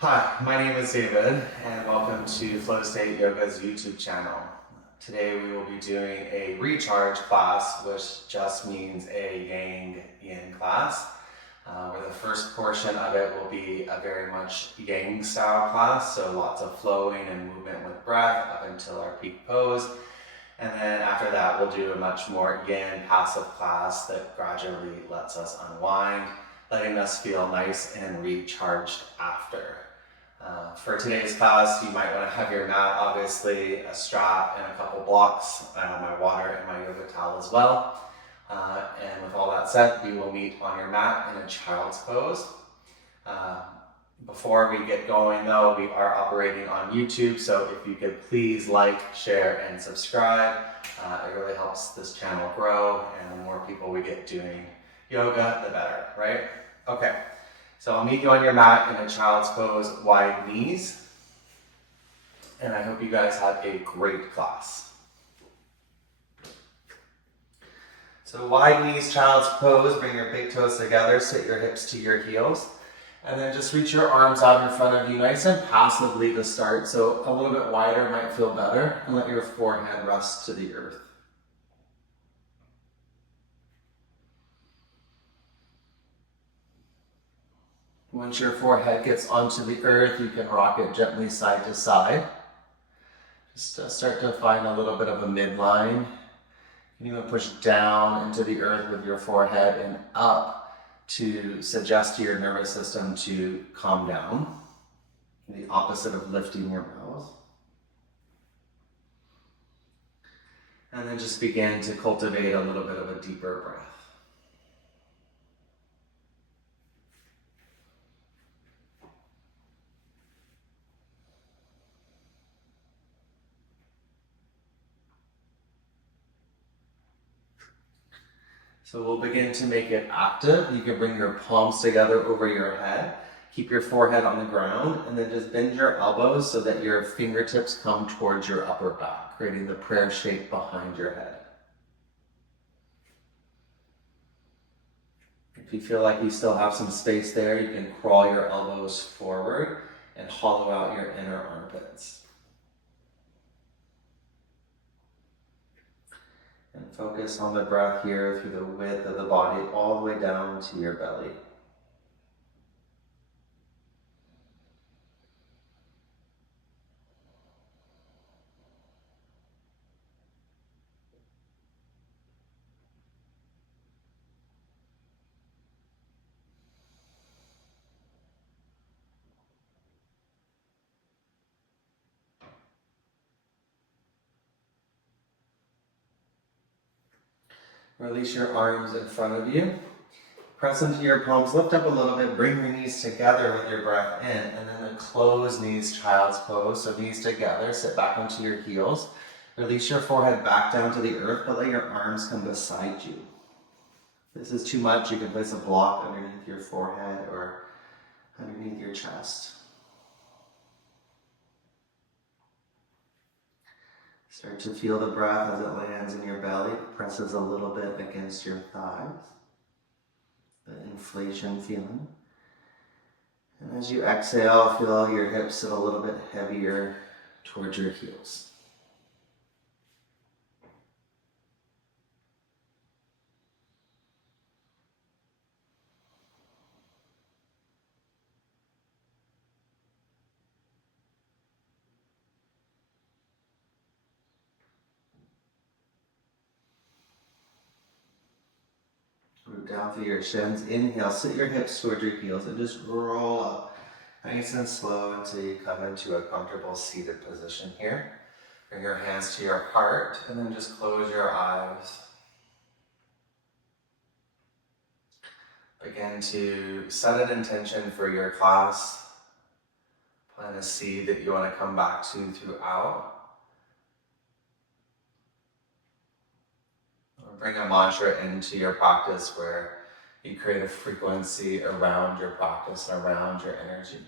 Hi, my name is David and welcome to Flow State Yoga's YouTube channel. Today we will be doing a recharge class, which just means a Yang Yin class, where the first portion of it will be a very much Yang style class, so lots of flowing and movement with breath up until our peak pose. And then after that, we'll do a much more Yin passive class that gradually lets us unwind, letting us feel nice and recharged after. For today's class, you might want to have your mat, obviously, a strap, and a couple blocks, my water and my yoga towel as well. And with all that said, we will meet on your mat in a child's pose. Before we get going though, we are operating on YouTube, so if you could please like, share, and subscribe. It really helps this channel grow, and the more people we get doing yoga, the better, right? Okay. So I'll meet you on your mat in a child's pose, wide knees. And I hope you guys have a great class. So wide knees, child's pose, bring your big toes together, sit your hips to your heels. And then just reach your arms out in front of you, nice and passively to start. So a little bit wider might feel better. And let your forehead rest to the earth. Once your forehead gets onto the earth, you can rock it gently side to side. Just start to find a little bit of a midline. You can even push down into the earth with your forehead and up to suggest to your nervous system to calm down. The opposite of lifting your brows. And then just begin to cultivate a little bit of a deeper breath. So we'll begin to make it active. You can bring your palms together over your head. Keep your forehead on the ground and then just bend your elbows so that your fingertips come towards your upper back, creating the prayer shape behind your head. If you feel like you still have some space there, you can crawl your elbows forward and hollow out your inner armpits. And focus on the breath here through the width of the body all the way down to your belly. Release your arms in front of you. Press into your palms, lift up a little bit, bring your knees together with your breath in, and then a closed knees, child's pose. So knees together, sit back onto your heels. Release your forehead back down to the earth, but let your arms come beside you. If this is too much, you can place a block underneath your forehead or underneath your chest. Start to feel the breath as it lands in your belly, presses a little bit against your thighs. The inflation feeling. And as you exhale, feel your hips sit a little bit heavier towards your heels. Move down through your shins. Inhale, sit your hips towards your heels and just roll up nice and slow until you come into a comfortable seated position here. Bring your hands to your heart and then just close your eyes. Begin to set an intention for your class. Plant a seed that you want to come back to throughout. Or bring a mantra into your practice where you create a frequency around your practice and around your energy.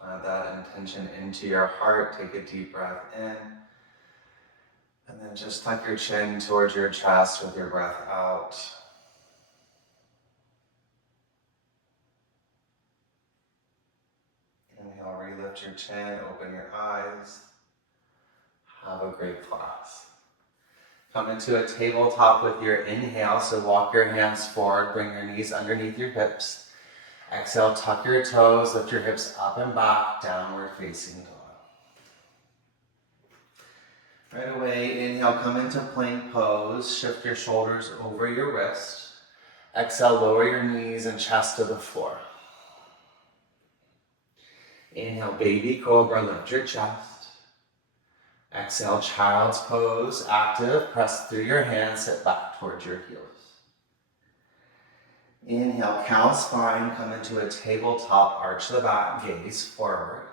Plant that intention into your heart. Take a deep breath in. And then just tuck your chin towards your chest with your breath out. Inhale, relift your chin, open your eyes. Have a great class. Come into a tabletop with your inhale, so walk your hands forward, bring your knees underneath your hips. Exhale, tuck your toes, lift your hips up and back, downward facing dog. Right away, inhale, come into plank pose, shift your shoulders over your wrist. Exhale, lower your knees and chest to the floor. Inhale, baby cobra, lift your chest. Exhale, child's pose, active, press through your hands, sit back towards your heels. Inhale, cow spine, come into a tabletop, arch the back, gaze forward.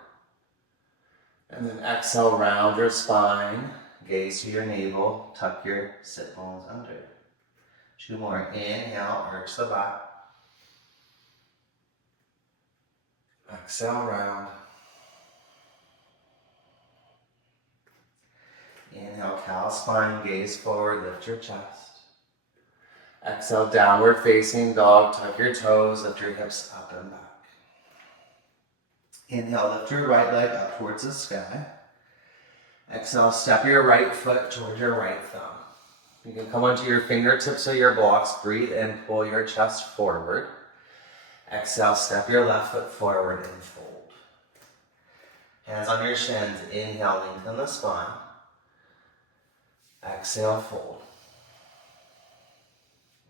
And then exhale, round your spine, gaze to your navel, tuck your sit bones under. 2 more, inhale, arch the back. Exhale, round. Inhale, cow spine, gaze forward, lift your chest. Exhale, downward facing dog, tuck your toes, lift your hips up and back. Inhale, lift your right leg up towards the sky. Exhale, step your right foot towards your right thumb. You can come onto your fingertips or your blocks, breathe in, pull your chest forward. Exhale, step your left foot forward and fold. Hands on your shins, inhale, lengthen the spine. Exhale, fold.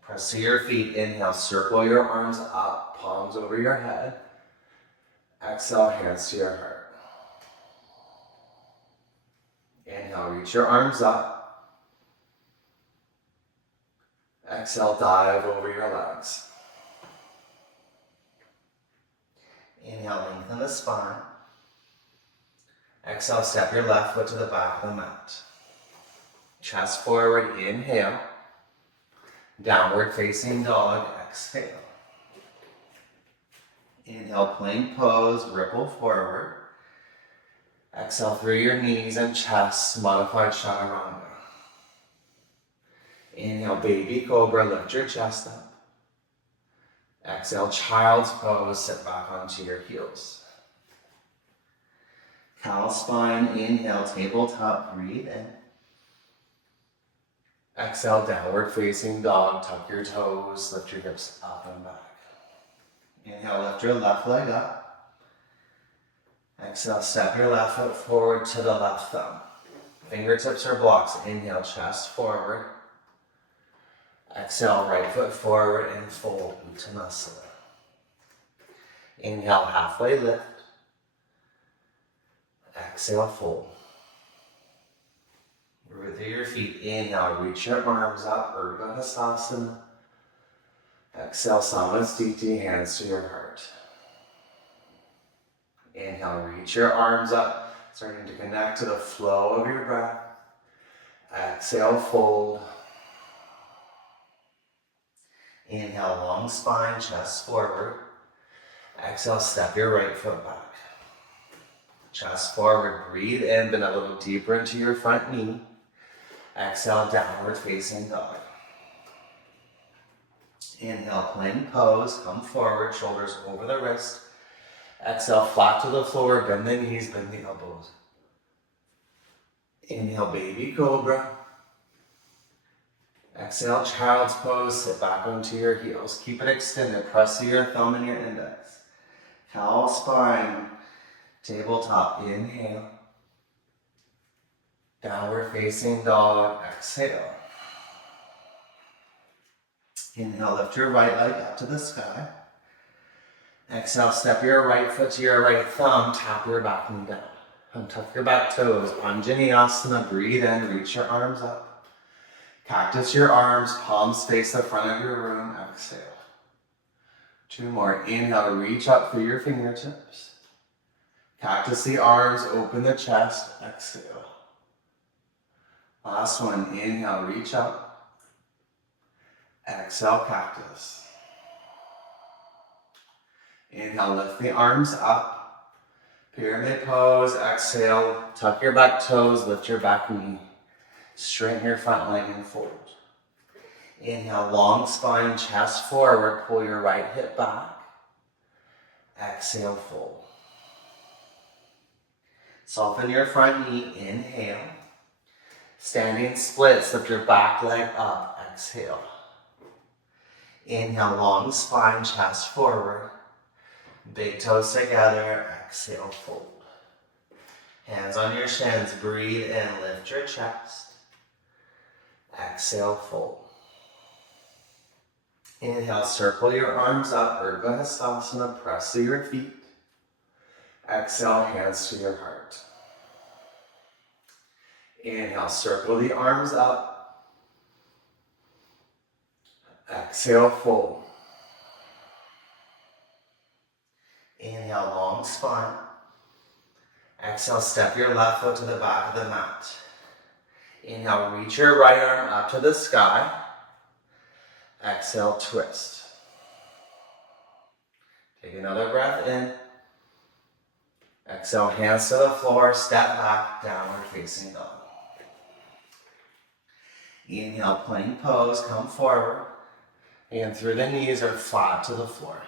Press to your feet, inhale, circle your arms up, palms over your head. Exhale, hands to your heart. Inhale, reach your arms up. Exhale, dive over your legs. Inhale, lengthen the spine. Exhale, step your left foot to the back of the mat. Chest forward, inhale. Downward facing dog, exhale. Inhale, plank pose, ripple forward. Exhale through your knees and chest, modified chaturanga. Inhale, baby cobra, lift your chest up. Exhale, child's pose, sit back onto your heels. Cow spine, inhale, tabletop, breathe in. Exhale, downward facing dog, tuck your toes, lift your hips up and back. Inhale, lift your left leg up. Exhale, step your left foot forward to the left thumb. Fingertips or blocks, inhale, chest forward. Exhale, right foot forward and fold, Uttanasana. Inhale, halfway lift. Exhale, fold. Root through your feet, inhale, reach your arms up, Urdhva Hastasana. Exhale, Samasthiti, hands to your heart. Inhale, reach your arms up, starting to connect to the flow of your breath. Exhale, fold. Inhale, long spine, chest forward. Exhale, step your right foot back. Chest forward, breathe in, bend a little deeper into your front knee. Exhale, downward facing dog. Inhale, plank pose, come forward, shoulders over the wrist. Exhale, flat to the floor, bend the knees, bend the elbows. Inhale, baby cobra. Exhale, child's pose, sit back onto your heels. Keep it extended, press to your thumb and your index. Cow spine, tabletop, inhale. Downward facing dog, exhale. Inhale, lift your right leg up to the sky. Exhale, step your right foot to your right thumb, tap your back knee down. Untuck your back toes, Anjaneyasana, breathe in, reach your arms up. Cactus your arms, palms face the front of your room, exhale. 2 more, inhale, reach up through your fingertips. Cactus the arms, open the chest, exhale. Last one, inhale, reach up. Exhale, cactus. Inhale, lift the arms up. Pyramid pose, exhale, tuck your back toes, lift your back knee. Straighten your front leg and fold. Inhale, long spine, chest forward. Pull your right hip back. Exhale, fold. Soften your front knee. Inhale. Standing splits. Lift your back leg up. Exhale. Inhale, long spine, chest forward. Big toes together. Exhale, fold. Hands on your shins. Breathe in. Lift your chest. Exhale, fold. Inhale, circle your arms up. Urdhva Hastasana. Press to your feet. Exhale, hands to your heart. Inhale, circle the arms up. Exhale, fold. Inhale, long spine. Exhale, step your left foot to the back of the mat. Inhale, reach your right arm up to the sky. Exhale, twist. Take another breath in. Exhale, hands to the floor, step back, downward facing dog. Inhale, plank pose, come forward. And through the knees or flat to the floor.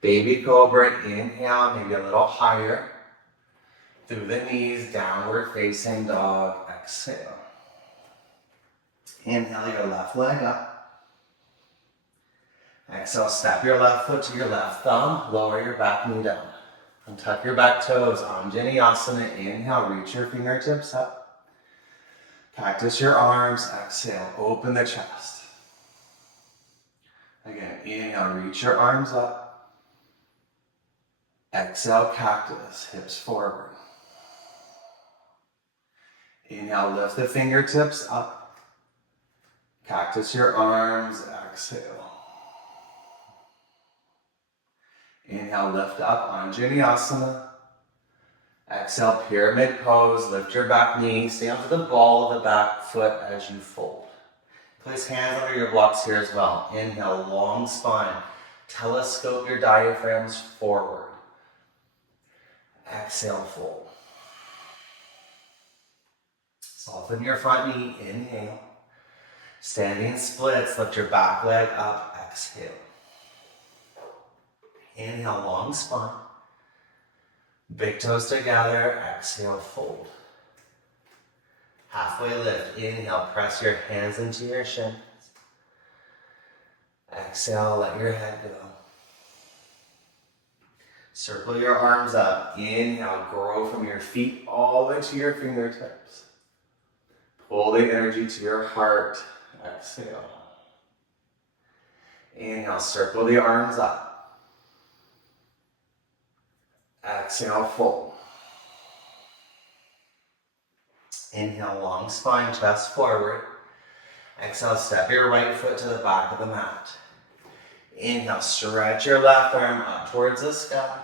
Baby cobra, inhale, maybe a little higher. Through the knees, downward facing dog, exhale. Inhale your left leg up. Exhale, step your left foot to your left thumb, lower your back knee down. And tuck your back toes, Anjaneyasana. Inhale, reach your fingertips up. Cactus your arms, exhale, open the chest. Again, inhale, reach your arms up. Exhale, cactus, hips forward. Inhale, lift the fingertips up. Cactus your arms, exhale. Inhale, lift up, Anjaneyasana. Exhale, pyramid pose, lift your back knee, stay onto the ball of the back foot as you fold. Place hands under your blocks here as well. Inhale, long spine. Telescope your diaphragms forward. Exhale, fold. Soften your front knee, inhale. Standing splits, lift your back leg up, exhale. Inhale, long spine. Big toes together, exhale, fold. Halfway lift, inhale, press your hands into your shins. Exhale, let your head go. Circle your arms up. Inhale, grow from your feet all the way to your fingertips. Pull the energy to your heart. Exhale. Inhale, circle the arms up. Exhale, fold. Inhale, long spine, chest forward. Exhale, step your right foot to the back of the mat. Inhale, stretch your left arm up towards the sky.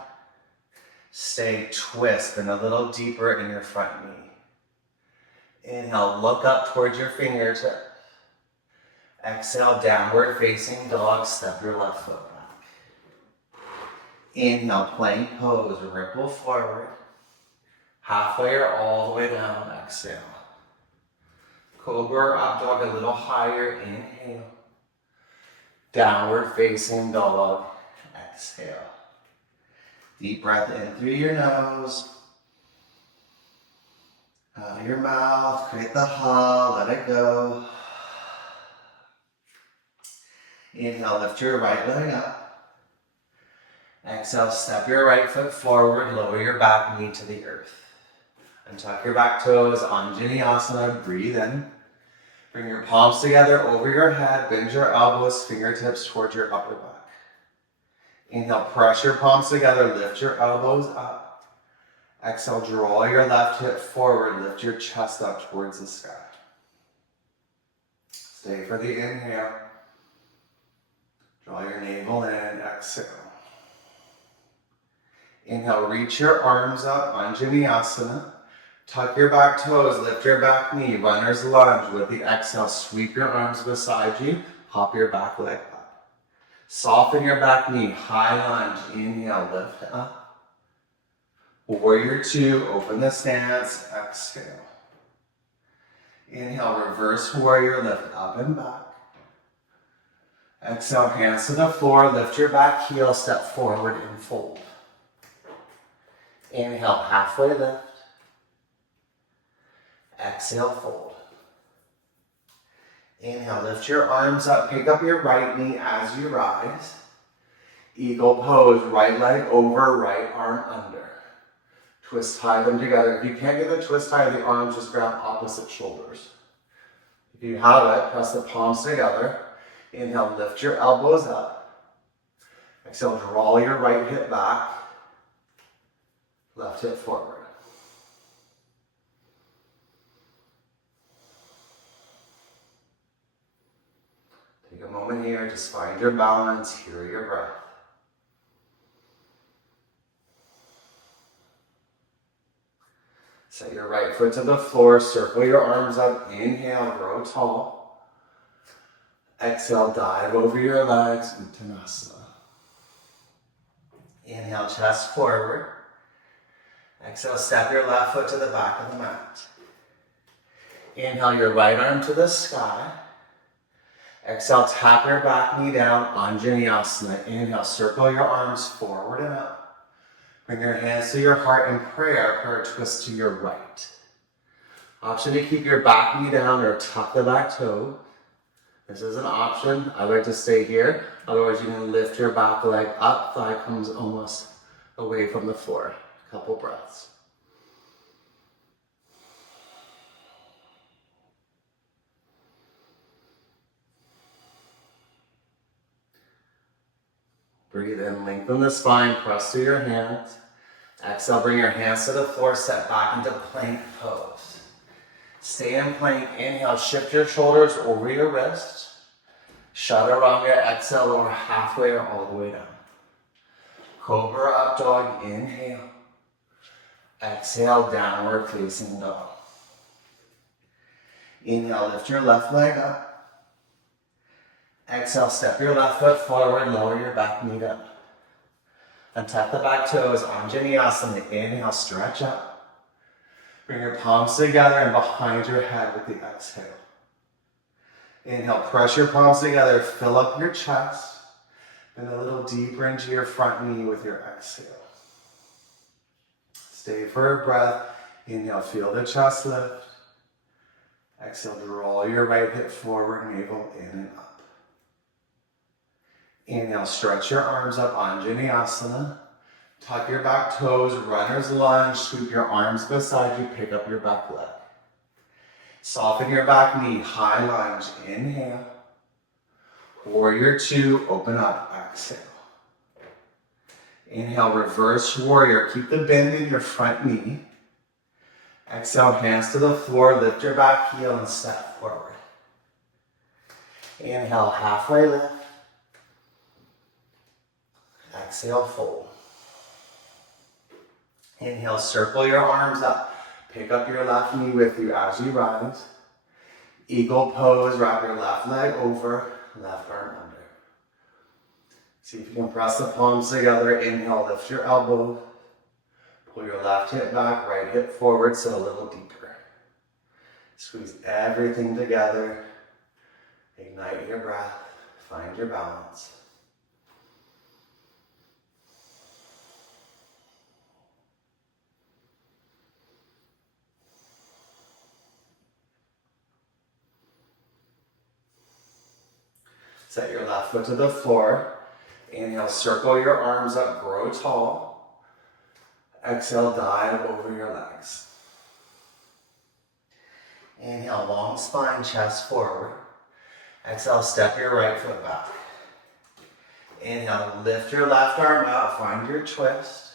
Stay twist and a little deeper in your front knee. Inhale, look up towards your fingertip. Exhale, downward facing dog, step your left foot back. Inhale, plank pose, ripple forward. Halfway or all the way down, exhale. Cobra or up dog, a little higher, inhale. Downward facing dog, exhale. Deep breath in through your nose. Out of your mouth, create the ha, let it go. Inhale, lift your right leg up. Exhale, step your right foot forward, lower your back knee to the earth. And tuck your back toes, Anjaneyasana, breathe in. Bring your palms together over your head, bend your elbows, fingertips towards your upper back. Inhale, press your palms together, lift your elbows up. Exhale, draw your left hip forward, lift your chest up towards the sky. Stay for the inhale. Draw your navel in, exhale. Inhale, reach your arms up, Anjaneyasana. Tuck your back toes, lift your back knee, runner's lunge. With the exhale, sweep your arms beside you, hop your back leg up. Soften your back knee, high lunge, inhale, lift up. Warrior two, open the stance, exhale. Inhale, reverse warrior, lift up and back. Exhale, hands to the floor, lift your back heel, step forward and fold. Inhale, halfway lift. Exhale, fold. Inhale, lift your arms up, pick up your right knee as you rise. Eagle pose, right leg over, right arm under. Twist tie them together. If you can't get the twist tie of the arms, just grab opposite shoulders. If you have it, press the palms together. Inhale, lift your elbows up. Exhale, draw your right hip back. Left hip forward. Take a moment here, just find your balance, hear your breath. Set your right foot to the floor, circle your arms up, inhale, grow tall. Exhale, dive over your legs, Uttanasana. Inhale, chest forward. Exhale, step your left foot to the back of the mat. Inhale, your right arm to the sky. Exhale, tap your back knee down, Anjaneyasana. Inhale, circle your arms forward and up. Bring your hands to your heart in prayer, prayer twist to your right. Option to keep your back knee down or tuck the back toe. This is an option. I like to stay here. Otherwise, you can lift your back leg up, thigh comes almost away from the floor. A couple breaths. Breathe in, lengthen the spine, press through your hands. Exhale, bring your hands to the floor, step back into plank pose. Stay in plank, inhale, shift your shoulders over your wrists. Chaturanga, exhale, lower halfway or all the way down. Cobra up dog, inhale. Exhale, downward facing dog. Inhale, lift your left leg up. Exhale, step your left foot forward, lower your back knee down. And tap the back toes, Anjaneyasana. Inhale, stretch up. Bring your palms together and behind your head with the exhale. Inhale, press your palms together, fill up your chest. Bend a little deeper into your front knee with your exhale. Stay for a breath. Inhale, feel the chest lift. Exhale, draw your right hip forward, navel in and up. Inhale, stretch your arms up, Anjaneyasana. Tuck your back toes, runner's lunge, sweep your arms beside you, pick up your back leg. Soften your back knee, high lunge, inhale. Warrior two, open up, exhale. Inhale, reverse warrior, keep the bend in your front knee. Exhale, hands to the floor, lift your back heel and step forward. Inhale, halfway lift. Exhale, fold. Inhale, circle your arms up. Pick up your left knee with you as you rise. Eagle pose, wrap your left leg over, left arm under. See if you can press the palms together. Inhale, lift your elbow. Pull your left hip back, right hip forward, sit a little deeper. Squeeze everything together. Ignite your breath. Find your balance. Set your left foot to the floor. Inhale, circle your arms up, grow tall. Exhale, dive over your legs. Inhale, long spine, chest forward. Exhale, step your right foot back. Inhale, lift your left arm out, find your twist.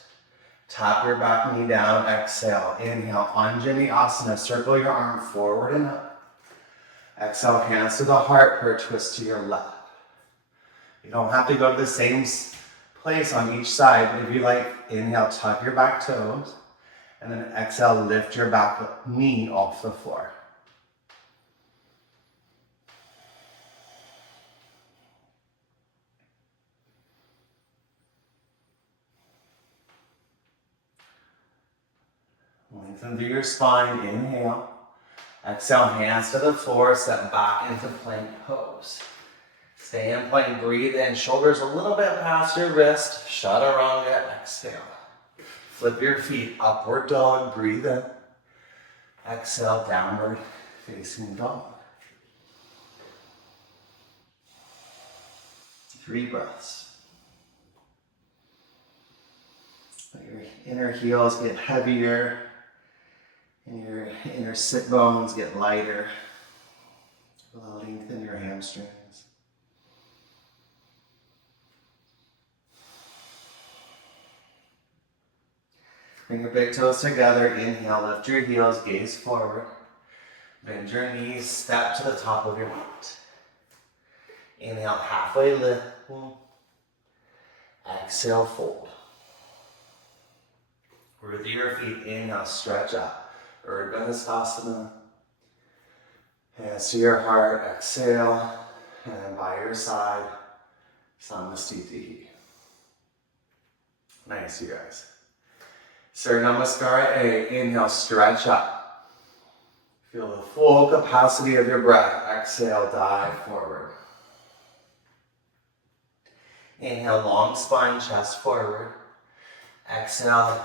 Tap your back knee down, exhale. Inhale, Anjaneyasana, circle your arm forward and up. Exhale, hands to the heart, prayer twist to your left. You don't have to go to the same place on each side. If you like, inhale, tuck your back toes. And then exhale, lift your back knee off the floor. Lengthen through your spine, inhale. Exhale, hands to the floor, step back into plank pose. Stay in plank, breathe in, shoulders a little bit past your wrist, chaturanga, exhale. Flip your feet, upward dog, breathe in. Exhale, downward facing dog. 3 breaths. Let your inner heels get heavier and your inner sit bones get lighter. Lengthen your hamstrings. Bring your big toes together. Inhale, lift your heels, gaze forward. Bend your knees, step to the top of your mat. Inhale, halfway lift. Exhale, fold. Root your feet, inhale, stretch up. Urdhva Hastasana. Hands to your heart, exhale. And by your side, Samastitihi. Nice, you guys. Surya Namaskara A, inhale, stretch up. Feel the full capacity of your breath. Exhale, dive forward. Inhale, long spine, chest forward. Exhale,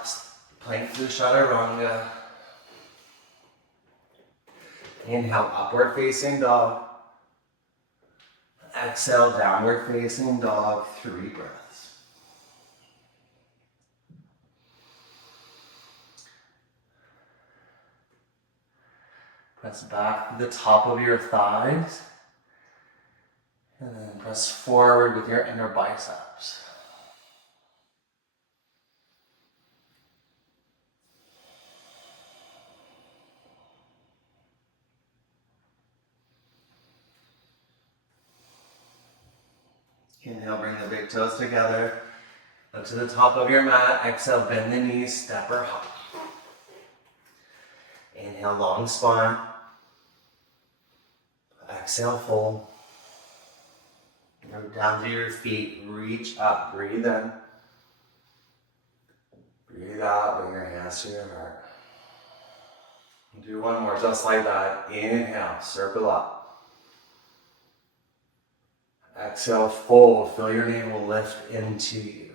plank through chaturanga. Inhale, upward facing dog. Exhale, downward facing dog. 3 breaths. Press back to the top of your thighs. And then press forward with your inner biceps. Inhale, bring the big toes together. Look to the top of your mat. Exhale, bend the knees, step or hop. Inhale, long spine. Exhale, fold. Go down to your feet, reach up, breathe in. Breathe out, bring your hands to your heart. Do one more, just like that. Inhale, circle up. Exhale, fold. Feel your navel lift into you.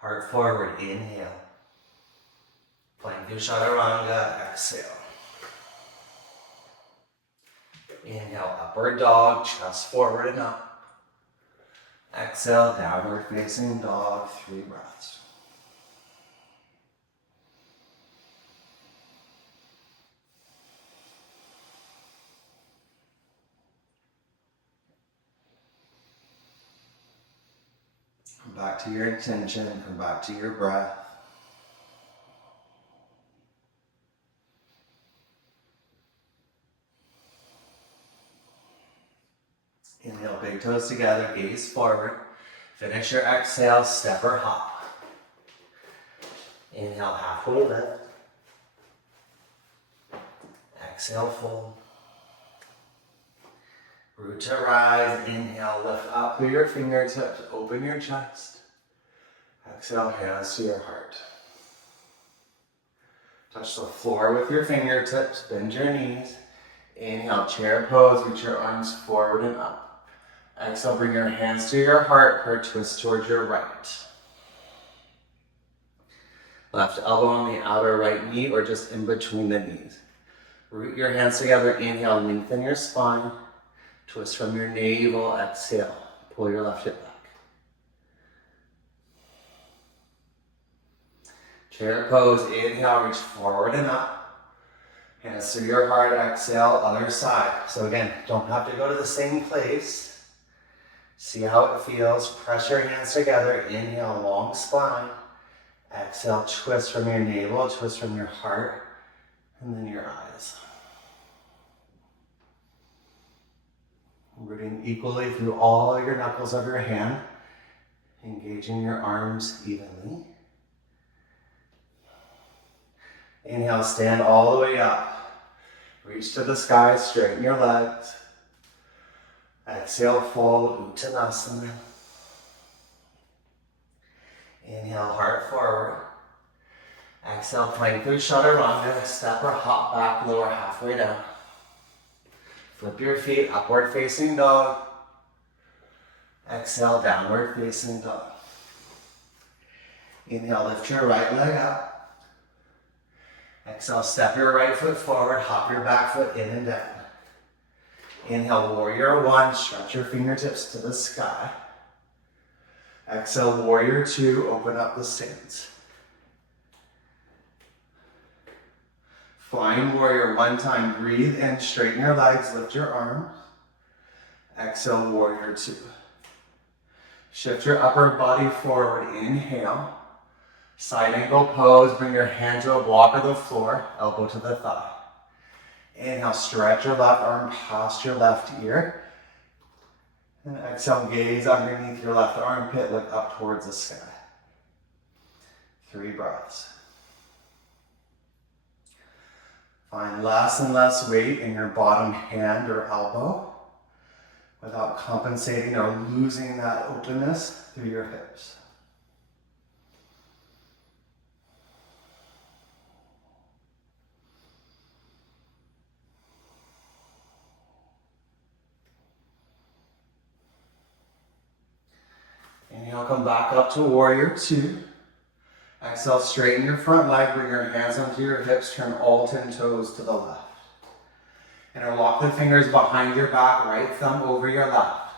Heart forward, inhale. Plank through chaturanga, exhale. Inhale, upward dog, chest forward and up. Exhale, downward facing dog, 3 breaths. Come back to your intention, come back to your breath. Inhale, big toes together, gaze forward. Finish your exhale, step or hop. Inhale, halfway lift. Exhale, fold. Root to rise, inhale, lift up through your fingertips, open your chest. Exhale, hands to your heart. Touch the floor with your fingertips, bend your knees. Inhale, chair pose, reach your arms forward and up. Exhale, bring your hands to your heart or twist towards your right. Left elbow on the outer right knee or just in between the knees. Root your hands together, inhale, lengthen your spine. Twist from your navel, exhale. Pull your left hip back. Chair pose, inhale, reach forward and up. Hands to your heart, exhale, other side. So again, don't have to go to the same place. See how it feels. Press your hands together. Inhale, long spine. Exhale, twist from your navel, twist from your heart, and then your eyes. Rooting equally through all your knuckles of your hand. Engaging your arms evenly. Inhale, stand all the way up. Reach to the sky, straighten your legs. Exhale, fold, Uttanasana. Inhale, heart forward. Exhale, plank through chaturanga. Step or hop back, lower halfway down. Flip your feet, upward facing dog. Exhale, downward facing dog. Inhale, lift your right leg up. Exhale, step your right foot forward, hop your back foot in and down. Inhale, warrior one, stretch your fingertips to the sky. Exhale, warrior two, open up the stance. Flying warrior one time, breathe in, straighten your legs, lift your arms. Exhale, warrior two. Shift your upper body forward, inhale. Side angle pose, bring your hand to a block of the floor, elbow to the thigh. Inhale, stretch your left arm past your left ear. And exhale, gaze underneath your left armpit, look up towards the sky. 3 breaths. Find less and less weight in your bottom hand or elbow without compensating or losing that openness through your hips. Inhale, come back up to warrior two. Exhale, straighten your front leg, bring your hands onto your hips, turn all 10 toes to the left. Interlock the fingers behind your back, right thumb over your left.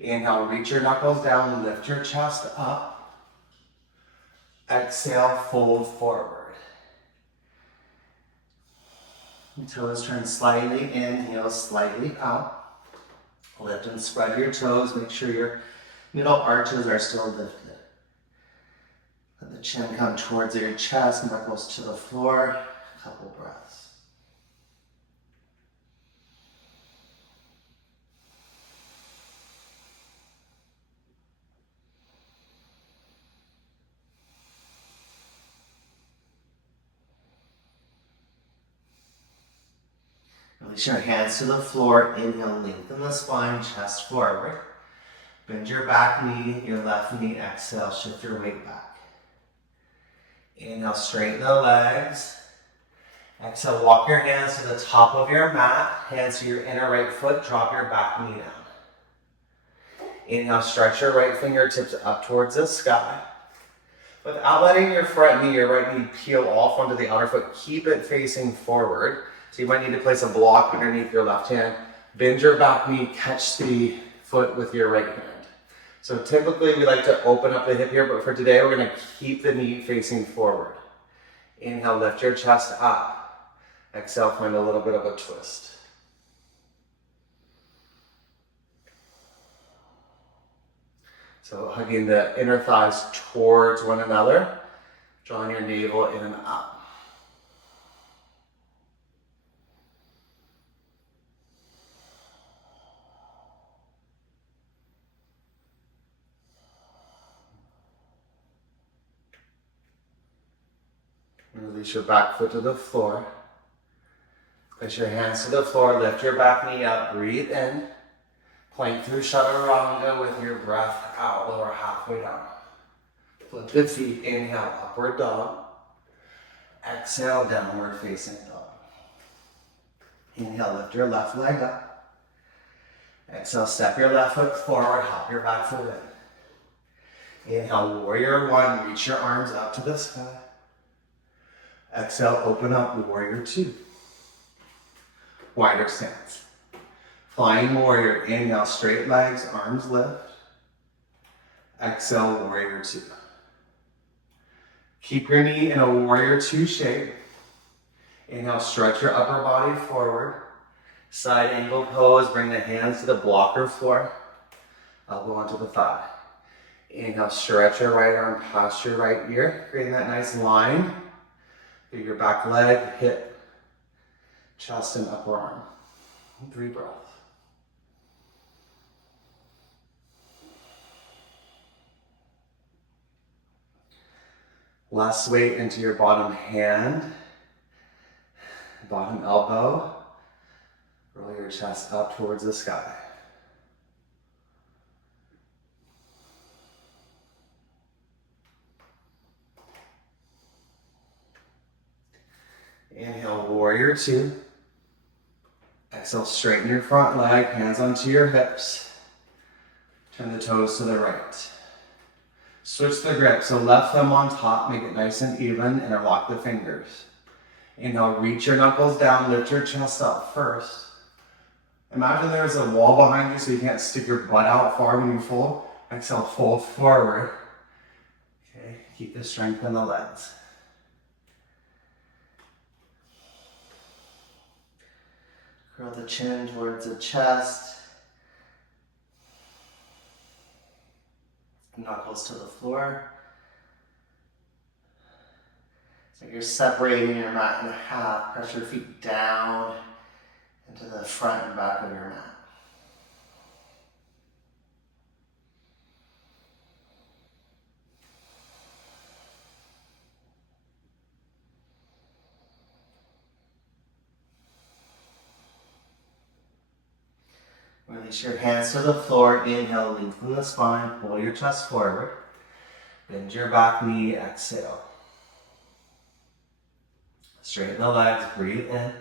Inhale, reach your knuckles down, lift your chest up. Exhale, fold forward. Toes turn slightly in, heels slightly out. Lift and spread your toes, make sure your middle arches are still lifted. Let the chin come towards your chest, knuckles to the floor. A couple breaths. Release your hands to the floor. Inhale, lengthen the spine, chest forward. Bend your back knee, your left knee. Exhale, shift your weight back. Inhale, straighten the legs. Exhale, walk your hands to the top of your mat. Hands to your inner right foot. Drop your back knee down. Inhale, stretch your right fingertips up towards the sky. Without letting your front knee, your right knee peel off onto the outer foot, keep it facing forward. So you might need to place a block underneath your left hand. Bend your back knee, catch the foot with your right hand. So typically we like to open up the hip here, but for today we're going to keep the knee facing forward. Inhale, lift your chest up. Exhale, find a little bit of a twist. So hugging the inner thighs towards one another, drawing your navel in and up. Release your back foot to the floor. Place your hands to the floor, lift your back knee up, breathe in. Plank through chaturanga with your breath out, lower halfway down. Flip the feet, inhale, upward dog. Exhale, downward facing dog. Inhale, lift your left leg up. Exhale, step your left foot forward, hop your back foot in. Inhale, warrior one, reach your arms up to the sky. Exhale, open up, warrior two. Wider stance. Flying warrior, inhale, straight legs, arms lift. Exhale, warrior two. Keep your knee in a warrior two shape. Inhale, stretch your upper body forward. Side angle pose, bring the hands to the blocker floor. Elbow onto the thigh. Inhale, stretch your right arm past your right ear, creating that nice line through your back leg, hip, chest, and upper arm. 3 breaths. Less weight into your bottom hand, bottom elbow. Roll your chest up towards the sky. Inhale, warrior two. Exhale, straighten your front leg, hands onto your hips. Turn the toes to the right. Switch the grip, so left thumb on top, make it nice and even, interlock the fingers. Inhale, reach your knuckles down, lift your chest up first. Imagine there's a wall behind you so you can't stick your butt out far when you fold. Exhale, fold forward. Okay, keep the strength in the legs. Curl the chin towards the chest. Knuckles to the floor. So you're separating your mat in half. Press your feet down into the front and back of your mat. Release your hands to the floor. Inhale, lengthen the spine. Pull your chest forward. Bend your back knee. Exhale. Straighten the legs. Breathe in.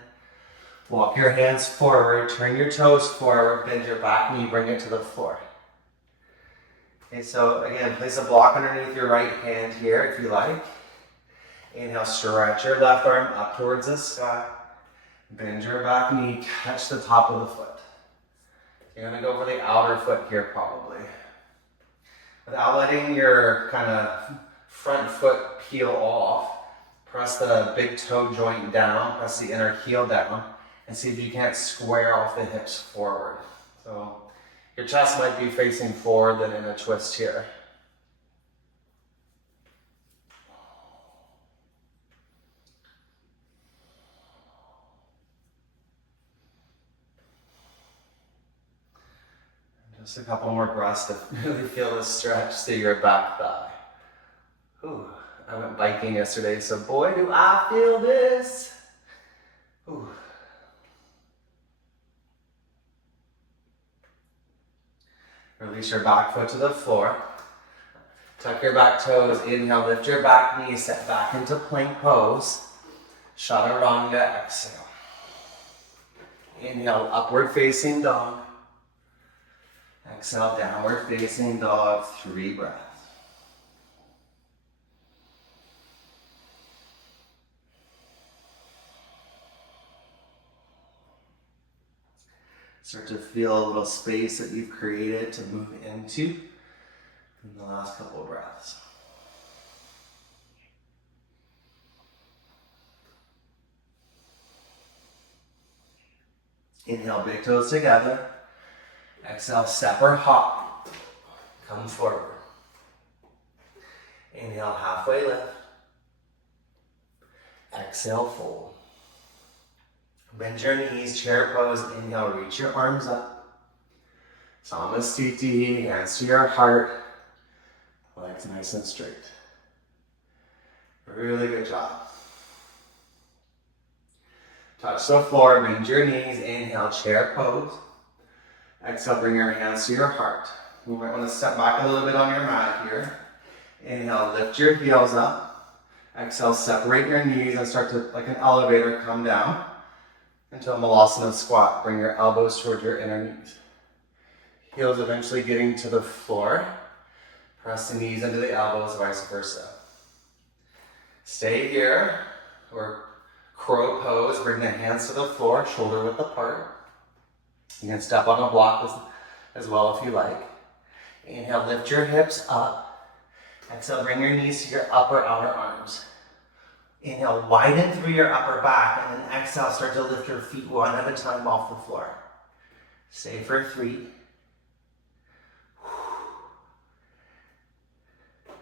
Walk your hands forward. Turn your toes forward. Bend your back knee. Bring it to the floor. Okay, so again, place a block underneath your right hand here if you like. Inhale, stretch your left arm up towards the sky. Bend your back knee. Catch the top of the foot. You're going to go for the outer foot here probably. Without letting your kind of front foot peel off, press the big toe joint down, press the inner heel down, and see if you can't square off the hips forward. So your chest might be facing forward then in a twist here. Just a couple more breaths to really feel the stretch through your back thigh. Ooh, I went biking yesterday, so boy, do I feel this. Ooh. Release your back foot to the floor. Tuck your back toes. Inhale, lift your back knee, set back into plank pose. Chaturanga, exhale. Inhale, upward facing dog. Exhale, downward facing dog, 3 breaths. Start to feel a little space that you've created to move into in the last couple of breaths. Inhale, big toes together. Exhale, step or hop. Come forward. Inhale, halfway lift. Exhale, fold. Bend your knees, chair pose. Inhale, reach your arms up. Samasthiti, hands to your heart. Legs nice and straight. Really good job. Touch the floor, bend your knees. Inhale, chair pose. Exhale, bring your hands to your heart. You might want to step back a little bit on your mat here. Inhale, lift your heels up. Exhale, separate your knees and start to, like an elevator, come down into a malasana squat. Bring your elbows toward your inner knees. Heels eventually getting to the floor. Press the knees into the elbows, vice versa. Stay here, or crow pose. Bring the hands to the floor, shoulder width apart. You can step on a block as well if you like. Inhale, lift your hips up. Exhale, bring your knees to your upper outer arms. Inhale, widen through your upper back, and then exhale, start to lift your feet one at a time off the floor. Stay for 3.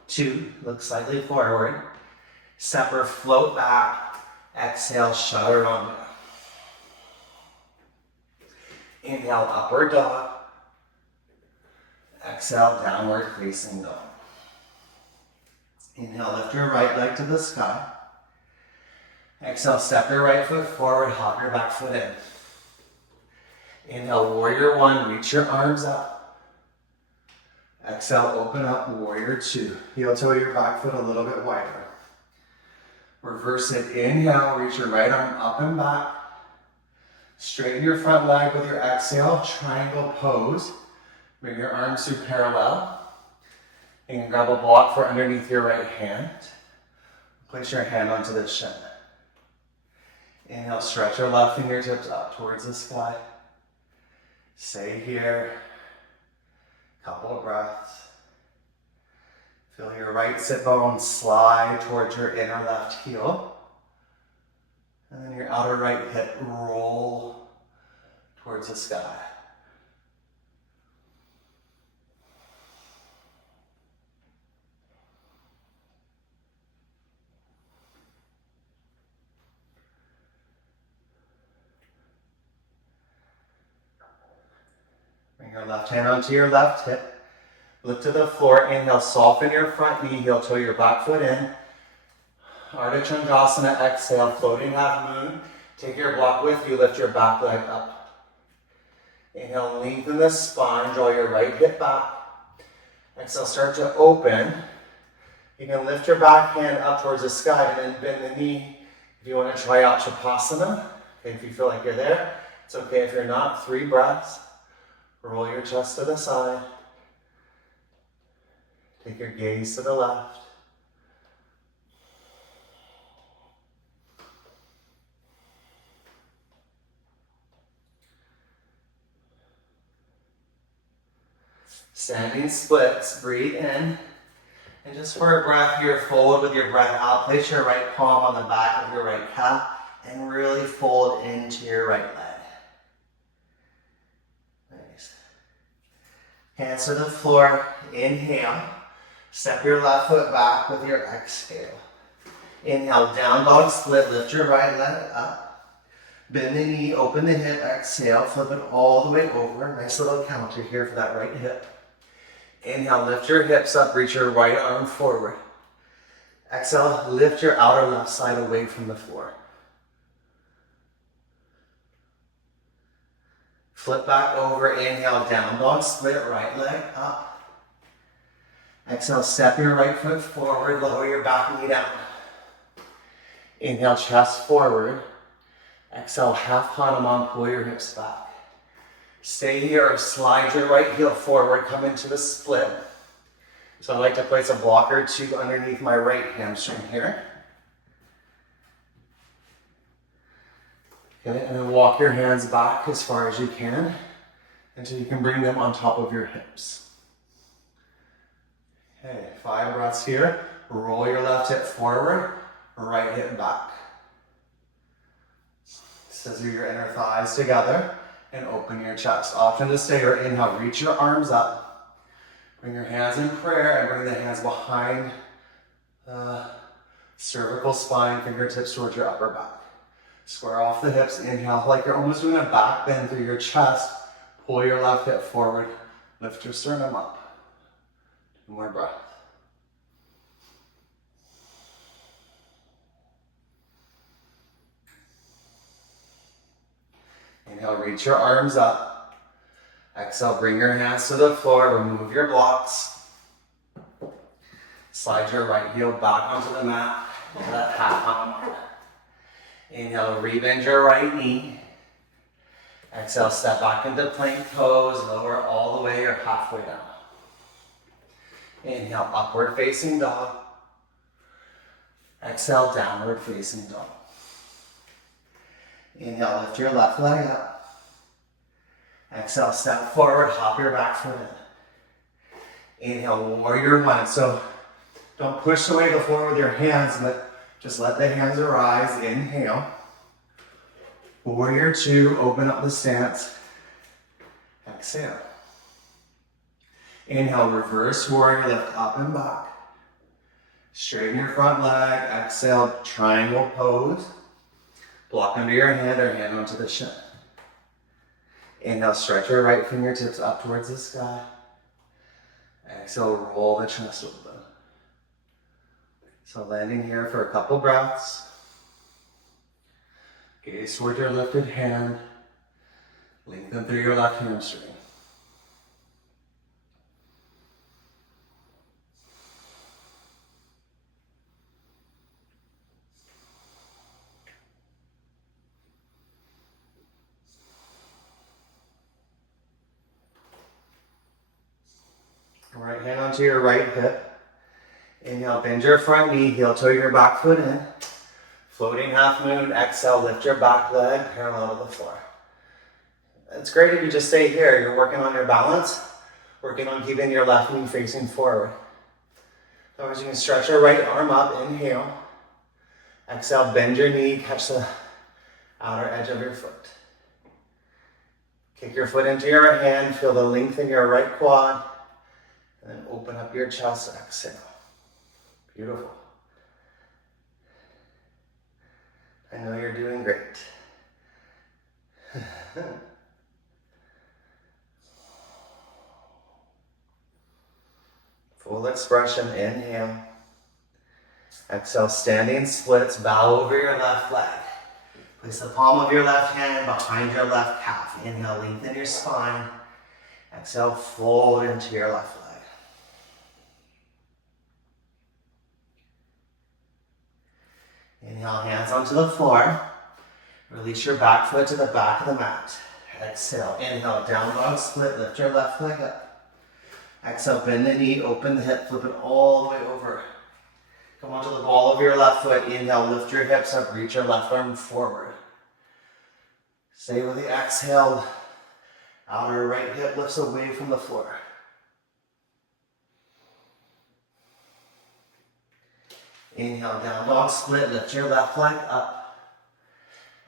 2, look slightly forward. Step or float back. Exhale, chaturanga. Inhale, upward dog. Exhale, downward facing dog. Inhale, lift your right leg to the sky. Exhale, step your right foot forward, hop your back foot in. Inhale, warrior 1, reach your arms up. Exhale, open up, warrior 2. Heel toe your back foot a little bit wider. Reverse it. Inhale, reach your right arm up and back. Straighten your front leg with your exhale, triangle pose. Bring your arms to parallel. You can grab a block for underneath your right hand. Place your hand onto the shin. Inhale, stretch your left fingertips up towards the sky. Stay here. Couple of breaths. Feel your right sit bone slide towards your inner left heel. And then your outer right hip roll towards the sky. Bring your left hand onto your left hip. Look to the floor. Inhale, soften your front knee, heel toe your back foot in. Ardha Chandrasana, exhale, floating half moon. Take your block with you, lift your back leg up. Inhale, lengthen the spine, draw your right hip back. Exhale, start to open. You can lift your back hand up towards the sky and then bend the knee if you want to try out Shavasana. Okay, if you feel like you're there, it's okay if you're not. 3 breaths. Roll your chest to the side. Take your gaze to the left. Standing splits, breathe in. And just for a breath here, fold with your breath out. Place your right palm on the back of your right calf and really fold into your right leg. Nice. Hands to the floor, inhale. Step your left foot back with your exhale. Inhale, down dog split, lift your right leg up. Bend the knee, open the hip, exhale, flip it all the way over. Nice little counter here for that right hip. Inhale, lift your hips up, reach your right arm forward. Exhale, lift your outer left side away from the floor. Flip back over, inhale, down dog split, right leg up. Exhale, step your right foot forward, lower your back knee down. Inhale, chest forward. Exhale, half Hanuman, pull your hips back. Stay here or slide your right heel forward, come into a split. So I like to place a block or 2 underneath my right hamstring here. Okay, and then walk your hands back as far as you can until you can bring them on top of your hips. Okay, 5 breaths here. Roll your left hip forward, right hip back. Scissor your inner thighs together and open your chest. Option to stay or inhale, reach your arms up. Bring your hands in prayer and bring the hands behind the cervical spine, fingertips towards your upper back. Square off the hips, inhale like you're almost doing a back bend through your chest. Pull your left hip forward, lift your sternum up. 2 more breaths. Inhale, reach your arms up. Exhale, bring your hands to the floor, remove your blocks. Slide your right heel back onto the mat. Let half Hanuman. Inhale, rebend your right knee. Exhale, step back into plank pose, lower all the way or halfway down. Inhale, upward facing dog. Exhale, downward facing dog. Inhale, lift your left leg up. Exhale, step forward, hop your back foot in. Inhale, warrior 1. So don't push away the floor with your hands, but just let the hands arise. Inhale. Warrior 2, open up the stance. Exhale. Inhale, reverse warrior, lift up and back. Straighten your front leg. Exhale, triangle pose. Block under your hand or hand onto the shin. Inhale, stretch your right fingertips up towards the sky. Exhale, roll the chest open. So landing here for a couple breaths. Gaze toward your lifted hand. Lengthen through your left hamstring. onto your right hip. Inhale, bend your front knee, heel toe your back foot in. Floating half moon, exhale, lift your back leg parallel to the floor. It's great if you just stay here. You're working on your balance, working on keeping your left knee facing forward. Otherwise, you can stretch your right arm up, inhale. Exhale, bend your knee, catch the outer edge of your foot. Kick your foot into your hand, feel the length in your right quad, and then open up your chest, exhale. Beautiful. I know you're doing great. Full expression, inhale. Exhale, standing splits, bow over your left leg. Place the palm of your left hand behind your left calf. Inhale, lengthen your spine. Exhale, fold into your left leg. Inhale, hands onto the floor. Release your back foot to the back of the mat. Exhale, inhale, down dog split, lift your left leg up. Exhale, bend the knee, open the hip, flip it all the way over. Come onto the ball of your left foot. Inhale, lift your hips up, reach your left arm forward. Stay with the exhale. Outer right hip lifts away from the floor. Inhale, down dog split, lift your left leg up.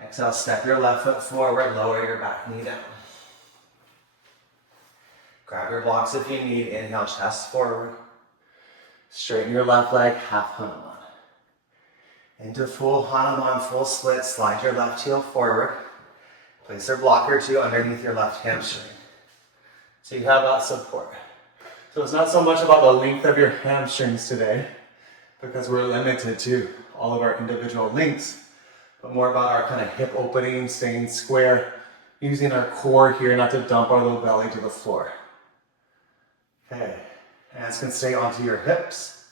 Exhale, step your left foot forward, lower your back knee down. Grab your blocks if you need. Inhale, chest forward. Straighten your left leg, half Hanuman. Into full Hanuman, full split, slide your left heel forward. Place your block or two underneath your left hamstring. So you have that support. So it's not so much about the length of your hamstrings today, because we're limited to all of our individual lengths, but more about our kind of hip opening, staying square, using our core here not to dump our low belly to the floor. Okay, hands can stay onto your hips.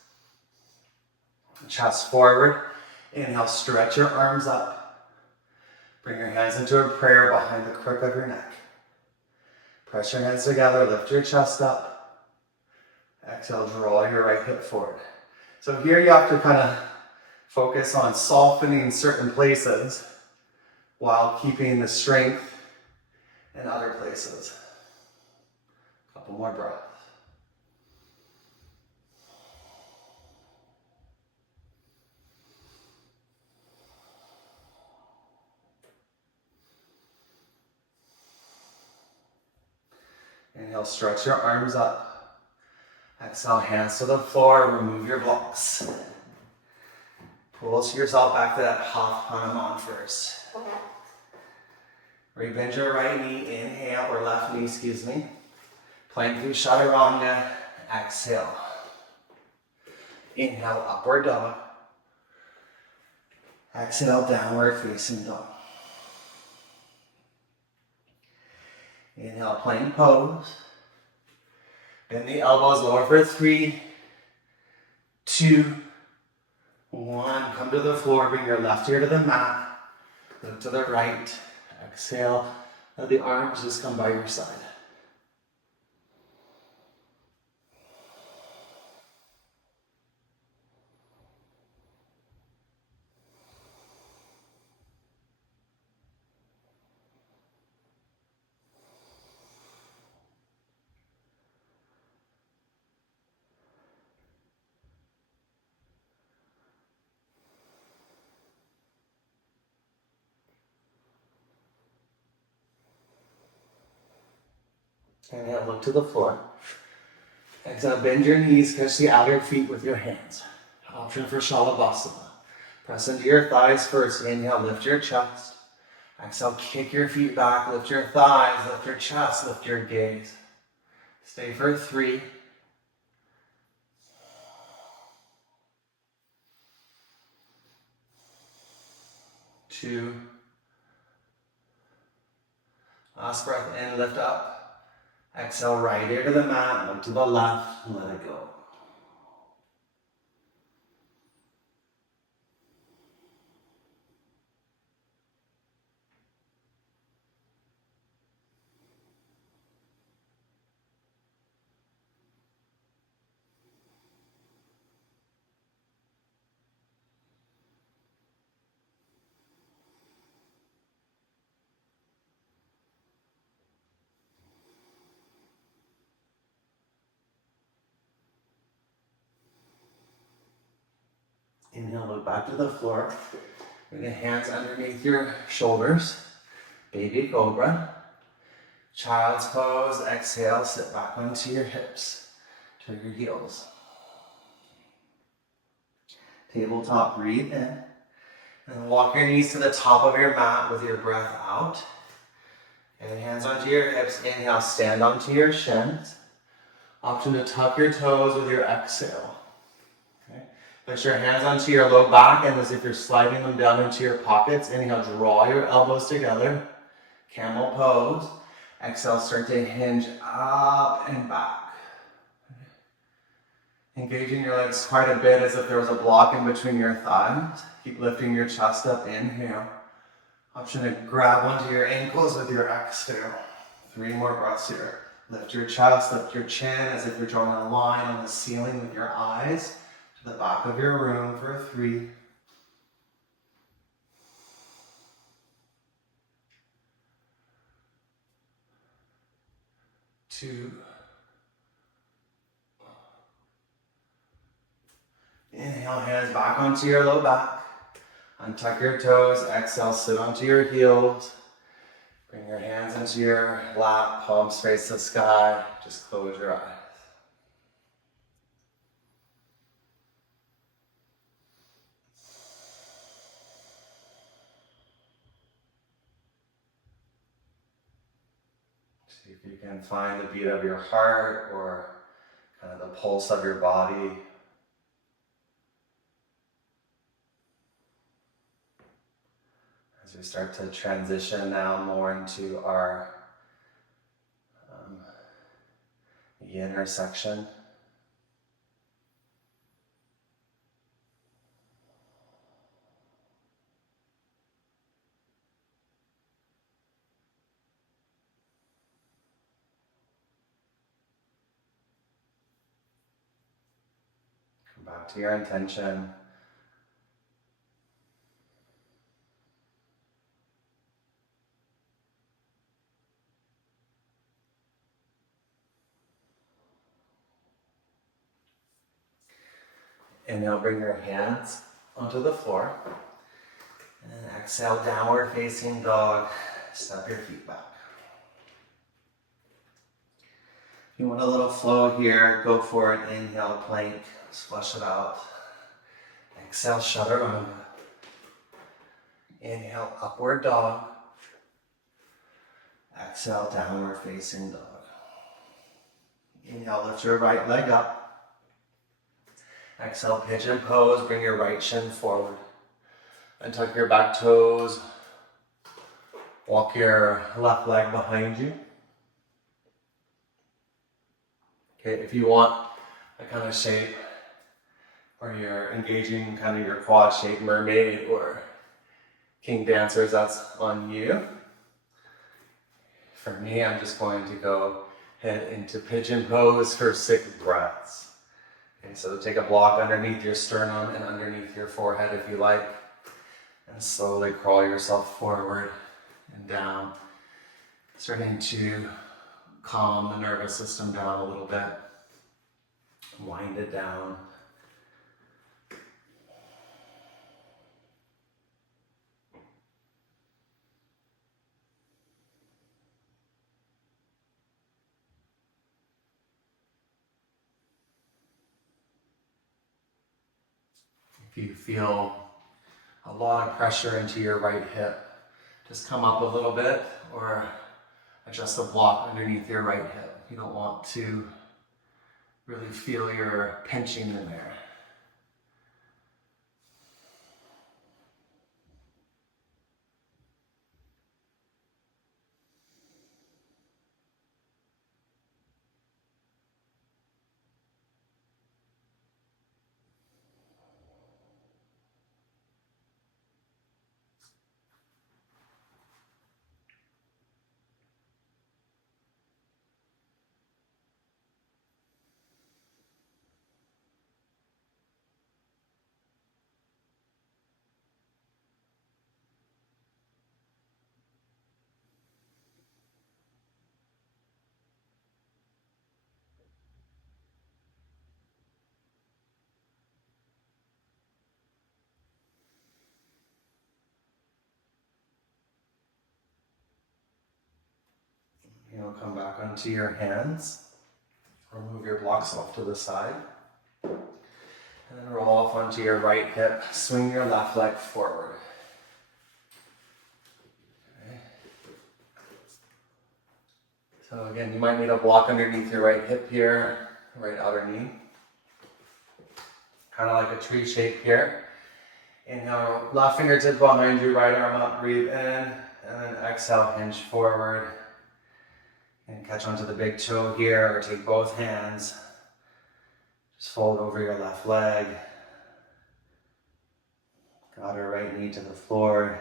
Chest forward. Inhale, stretch your arms up. Bring your hands into a prayer behind the crook of your neck. Press your hands together, lift your chest up. Exhale, draw your right hip forward. So here you have to kind of focus on softening certain places while keeping the strength in other places. A couple more breaths. Inhale, stretch your arms up. Exhale, hands to the floor, remove your blocks. Pull yourself back to that half Hanuman first. Rebend your right knee, inhale, or left knee, excuse me. Plank through Chaturanga, exhale. Inhale, upward dog. Exhale, downward facing dog. Inhale, plank pose. Bend the elbows lower for 3, 2, 1. Come to the floor, bring your left ear to the mat. Look to the right. Exhale, let the arms just come by your side. Inhale, look to the floor. Exhale, bend your knees, catch the outer feet with your hands. Option for Shalabhasana. Press into your thighs first. Inhale, lift your chest. Exhale, kick your feet back, lift your thighs, lift your chest, lift your gaze. Stay for 3. 2. Last breath in, lift up. Exhale, right ear to the mat, look to the left, and let it go. Inhale, look back to the floor. Bring the hands underneath your shoulders. Baby cobra. Child's pose. Exhale, sit back onto your hips to your heels. Tabletop, breathe in. And walk your knees to the top of your mat with your breath out. And hands onto your hips. Inhale, stand onto your shins. Option to tuck your toes with your exhale. Okay. Place your hands onto your low back and as if you're sliding them down into your pockets. Inhale, draw your elbows together. Camel pose. Exhale, start to hinge up and back. Engaging your legs quite a bit as if there was a block in between your thighs. Keep lifting your chest up. Inhale. Option to grab onto your ankles with your exhale. 3 more breaths here. Lift your chest, lift your chin as if you're drawing a line on the ceiling with your eyes to the back of your room for 3. 2. Inhale, hands back onto your low back. Untuck your toes. Exhale, sit onto your heels. Bring your hands into your lap, palms face the sky. Just close your eyes. See if you can find the beat of your heart or kind of the pulse of your body. As we start to transition now more into our yin section. Come back to your intention. Inhale, bring your hands onto the floor. And exhale, downward facing dog. Step your feet back. If you want a little flow here, go for it. Inhale, plank. Let's flush it out. Exhale, chaturanga. Inhale, upward dog. Exhale, downward facing dog. Inhale, lift your right leg up. Exhale, pigeon pose. Bring your right shin forward. And tuck your back toes. Walk your left leg behind you. Okay, if you want a kind of shape where you're engaging kind of your quad shape mermaid or king dancers, that's on you. For me, I'm just going to go head into pigeon pose for 6 breaths. Okay, so take a block underneath your sternum and underneath your forehead if you like. And slowly crawl yourself forward and down, starting to calm the nervous system down a little bit. Wind it down. If you feel a lot of pressure into your right hip, just come up a little bit or adjust the block underneath your right hip. You don't want to really feel your pinching in there. you'll come back onto your hands. Remove your blocks off to the side. And then roll off onto your right hip. Swing your left leg forward. Okay. So again, you might need a block underneath your right hip here, right outer knee. Kind of like a tree shape here. Inhale, left fingertip behind you, right arm up, breathe in, and then exhale, hinge forward. And catch onto the big toe here, or take both hands. Just fold over your left leg. Got our right knee to the floor.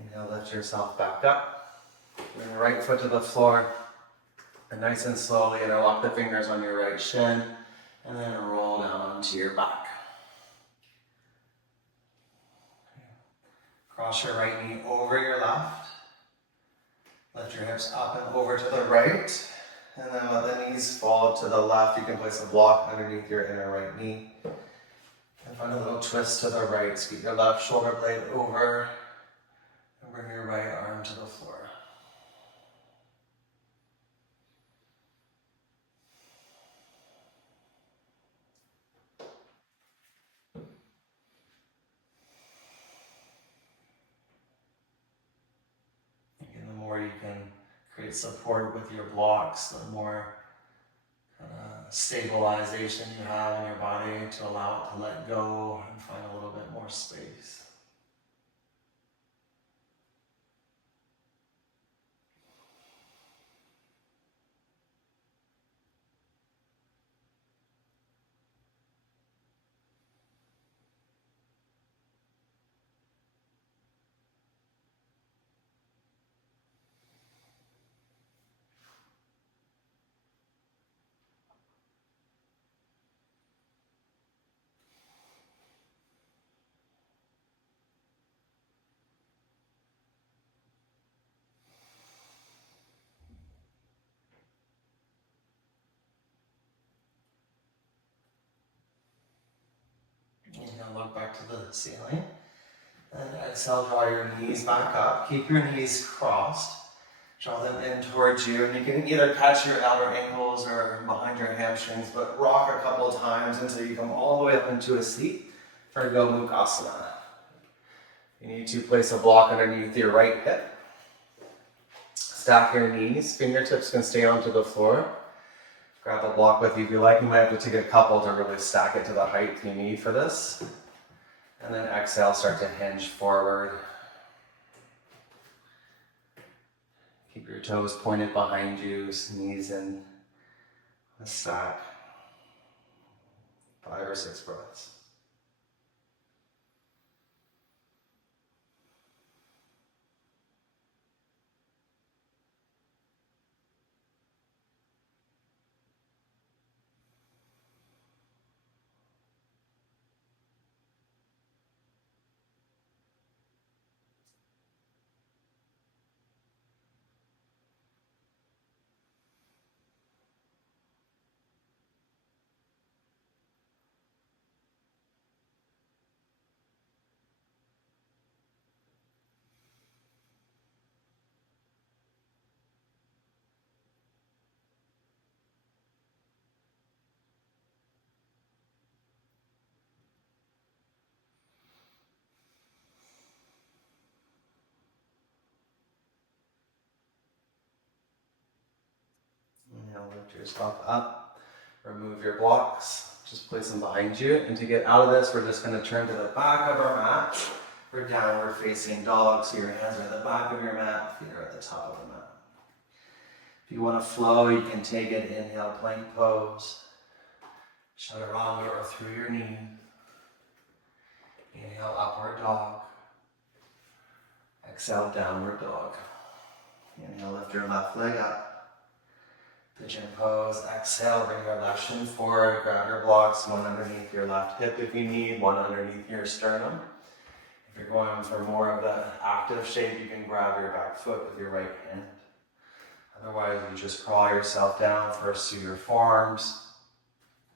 Inhale, lift yourself back up. Bring your right foot to the floor. And nice and slowly interlock the fingers on your right shin. And then roll down onto your back. Cross your right knee over your left. Lift your hips up and over to the right. And then let the knees fall to the left. You can place a block underneath your inner right knee. And find a little twist to the right. Scoot your left shoulder blade over. And bring your right arm to the floor. Again, the more you can create support with your blocks, the more stabilization you have in your body to allow it to let go and find a little bit more space. Inhale, look back to the ceiling. And exhale, draw your knees back up. Keep your knees crossed. Draw them in towards you. And you can either catch your outer ankles or behind your hamstrings, but rock a couple of times until you come all the way up into a seat for Gomukhasana. You need to place a block underneath your right hip. Stack your knees. Fingertips can stay onto the floor. Grab a block with you if you like. You might have to take a couple to really stack it to the height you need for this. And then exhale, start to hinge forward. Keep your toes pointed behind you, knees in a stack. 5 or 6 breaths. Inhale, lift yourself up. Remove your blocks. Just place them behind you. And to get out of this, we're just going to turn to the back of our mat for downward facing dog. So your hands are at the back of your mat, feet are at the top of the mat. If you want to flow, you can take it. Inhale, plank pose. Chaturanga or through your knee. Inhale, upward dog. Exhale, downward dog. Inhale, lift your left leg up. Pigeon pose. Exhale, bring your left shin forward, grab your blocks, one underneath your left hip if you need, one underneath your sternum. If you're going for more of the active shape, you can grab your back foot with your right hand. Otherwise, you just crawl yourself down first to your forearms.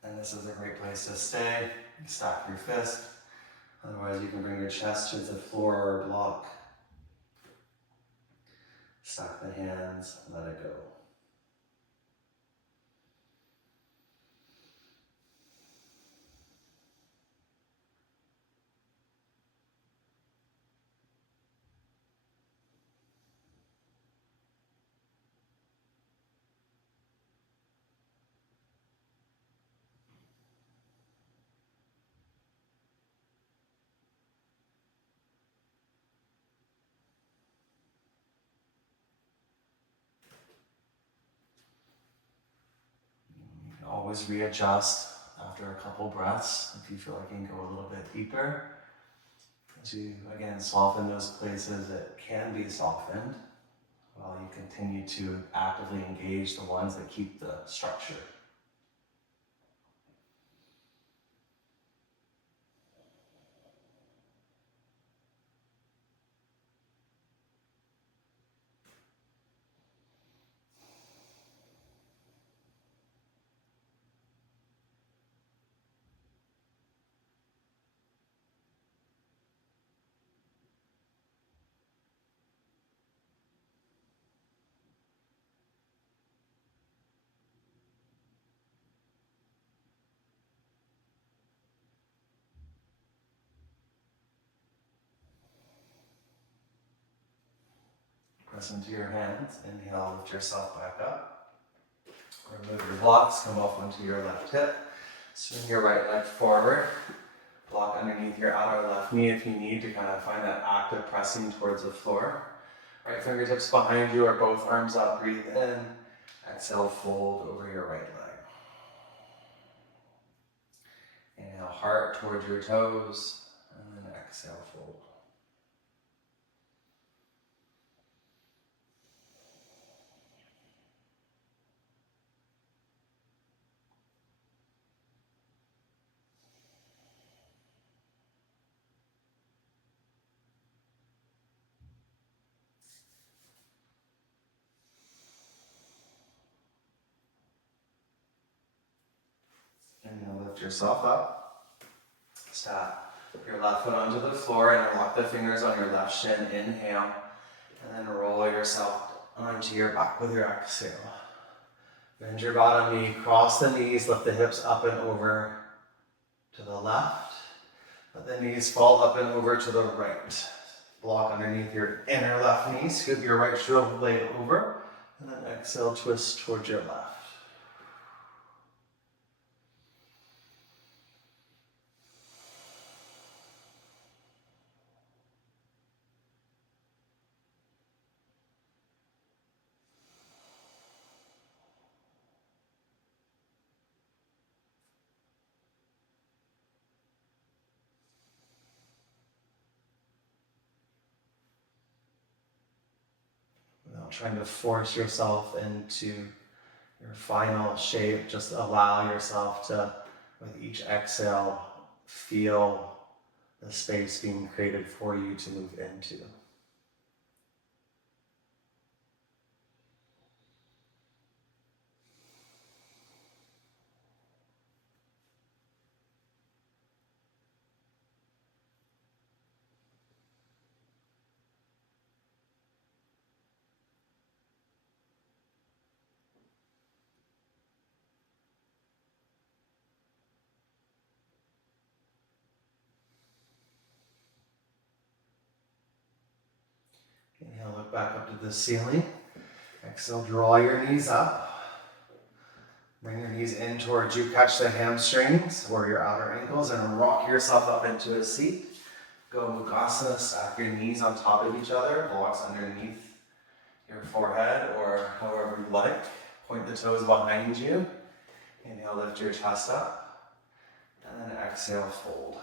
And this is a great place to stay. Stack your fist. Otherwise, you can bring your chest to the floor or block. Stack the hands, let it go. You can always readjust after a couple breaths if you feel like you can go a little bit deeper. As you, again, soften those places that can be softened while you continue to actively engage the ones that keep the structure. Press into your hands. Inhale, lift yourself back up. Remove your blocks, come off onto your left hip. Swing your right leg forward. Block underneath your outer left knee if you need to kind of find that active pressing towards the floor. Right fingertips behind you or both arms up. Breathe in. Exhale, fold over your right leg. Inhale, heart towards your toes. And then exhale, fold. Inhale, lift yourself up. Step your left foot onto the floor and lock the fingers on your left shin. Inhale. And then roll yourself onto your back with your exhale. Bend your bottom knee, cross the knees, lift the hips up and over to the left. Let the knees fall up and over to the right. Block underneath your inner left knee, scoop your right shoulder blade over, and then exhale, twist towards your left. Without trying to force yourself into your final shape, just allow yourself to, with each exhale, feel the space being created for you to move into. Inhale, look back up to the ceiling. Exhale, draw your knees up. Bring your knees in towards you. Catch the hamstrings or your outer ankles and rock yourself up into a seat. Go Mukasana, stack your knees on top of each other, blocks underneath your forehead or however you like. Point the toes behind you. Inhale, lift your chest up. And then exhale, fold.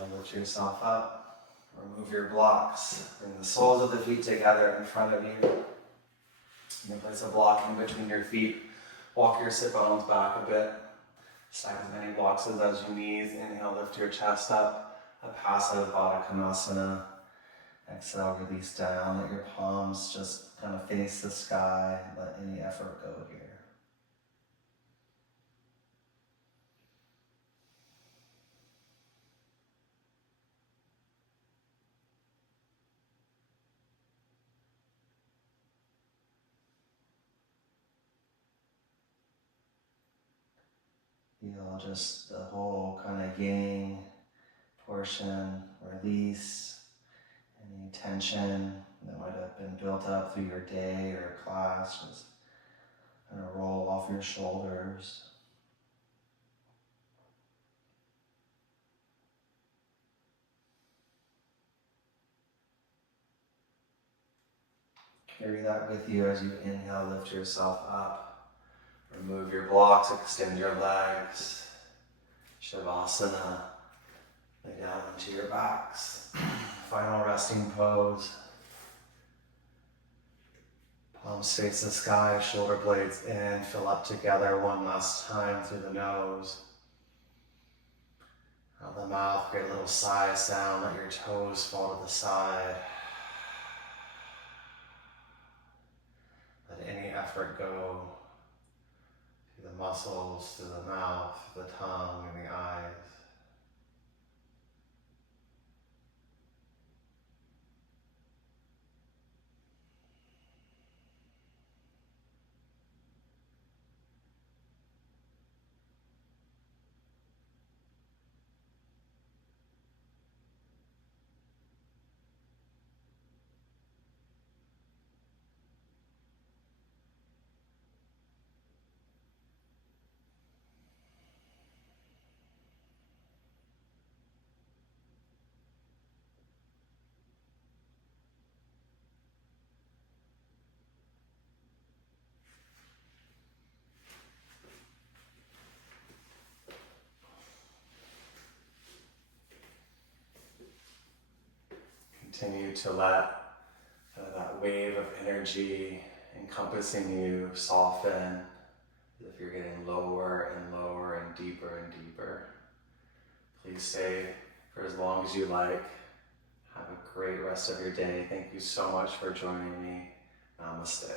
And lift yourself up. Remove your blocks. Bring the soles of the feet together in front of you. You can place a block in between your feet. Walk your sit bones back a bit. Stack as many blocks as you need. Inhale, lift your chest up. A passive Baddha Konasana. Exhale, release down. Let your palms just kind of face the sky. Let any effort go here. Feel just the whole kind of yang portion, release any tension that might have been built up through your day or class. Just kind of roll off your shoulders. Carry that with you as you inhale, lift yourself up. Remove your blocks, extend your legs. Shavasana. Lay down into your backs. Final resting pose. Palms face the sky, shoulder blades in, fill up together one last time through the nose. Out the mouth, create a little sigh sound, let your toes fall to the side. Let any effort go through the muscles, through the mouth, the tongue, and the eyes. Continue to let that wave of energy encompassing you soften as if you're getting lower and lower and deeper and deeper. Please stay for as long as you like. Have a great rest of your day. Thank you so much for joining me. Namaste.